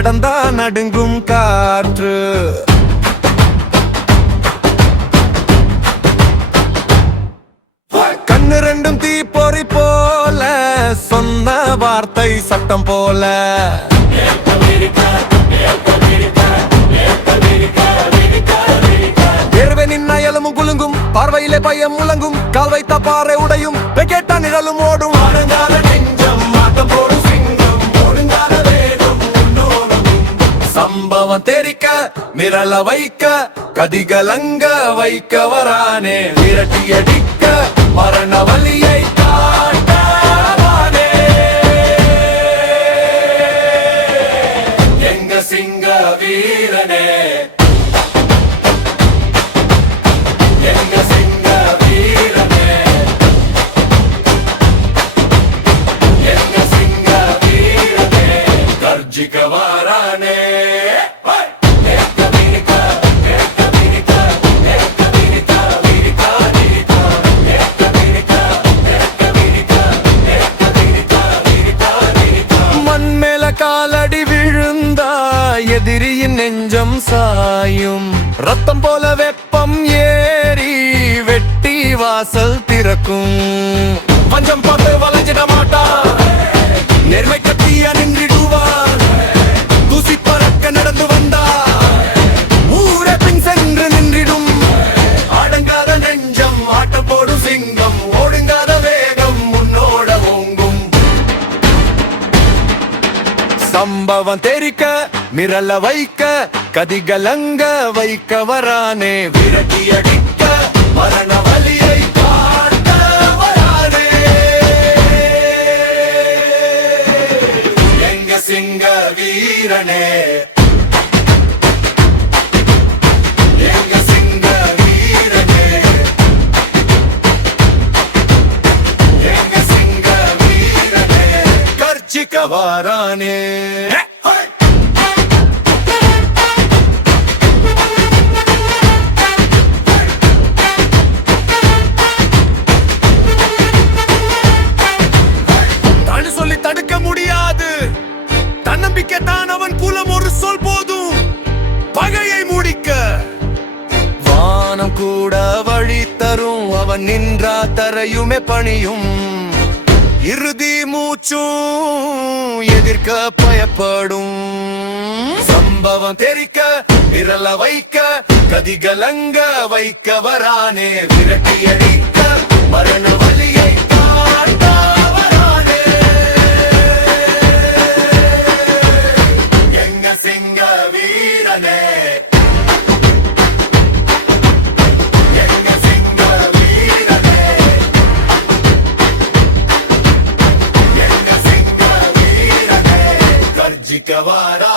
நடந்தா நடுங்கும் காற்று. கண்ணு ரெண்டும் தீப்பொறி போல, சொன்ன வார்த்தை சட்டம் போல. ஏர்வே நின்ன எலும்பும் குலுங்கும், பார்வையிலே பயம் முழங்கும், கால் வைத்த பாறை உடையும், கேட்ட நிழலும் ஓடும். சம்பவம் தெரிக்க மிரள வைக்க கதிகலங்க வைக்க வரானே, விரட்டி அடிக்க மரண வலியை காட்டவானே. எங்க சிங்க வீரனே, எங்க சிங்க வீரனே, எங்க சிங்க வீரனே, கர்ஜிக்க வரானே. காலடி விழுந்தா எதிரியின் நெஞ்சம் சாயும், ரத்தம் போல வெப்பம் ஏறி வெட்டி வாசல் திறக்கும். பஞ்சம் பார்த்து வளைஞ்சிட மாட்டான், நேர்மை கட்டிய நின்றிடுவான். தூசி பறக்க நடந்து வந்தா ஊரே பின் சென்று நின்றிடும். அடங்காத நெஞ்சம் ஆட்டம் போடும் சிங்கம், ஓடுங்காத வேகம் முன்னோட ஓங்கும். சம்பவம் தெரிக்க மிரள வைக்க கதிகலங்க வைக்க வரானே, விரட்டி அடிக்க மரண வலியை காட்ட வரானே. எங்க சிங்க வீரனே, எங்க சிங்க வீரனே, எங்க சிங்க வீரனே, கர்ஜிக்க வரானே. சொல்லி தடுக்க முடியாது, தன்னம்பிக்கை தான் அவன் குலம், ஒரு சொல் போதும் பகையை முடிக்க. வானம் கூட வழி தரும், அவன் நின்றா தரையுமே பணியும். இறுதி மூச்சும் எதிர்க்க பயப்படும். சம்பவம் தெரிக்க விரல வைக்க கதிகலங்க வைக்க வரானே, விரட்டி அடிக்க மரண வலியை காட்ட வரானே. எங்க சிங்க வீரனே, எங்க சிங்க வீரனே, எங்க சிங்க வீரனே, கர்ஜிக்க வரானே.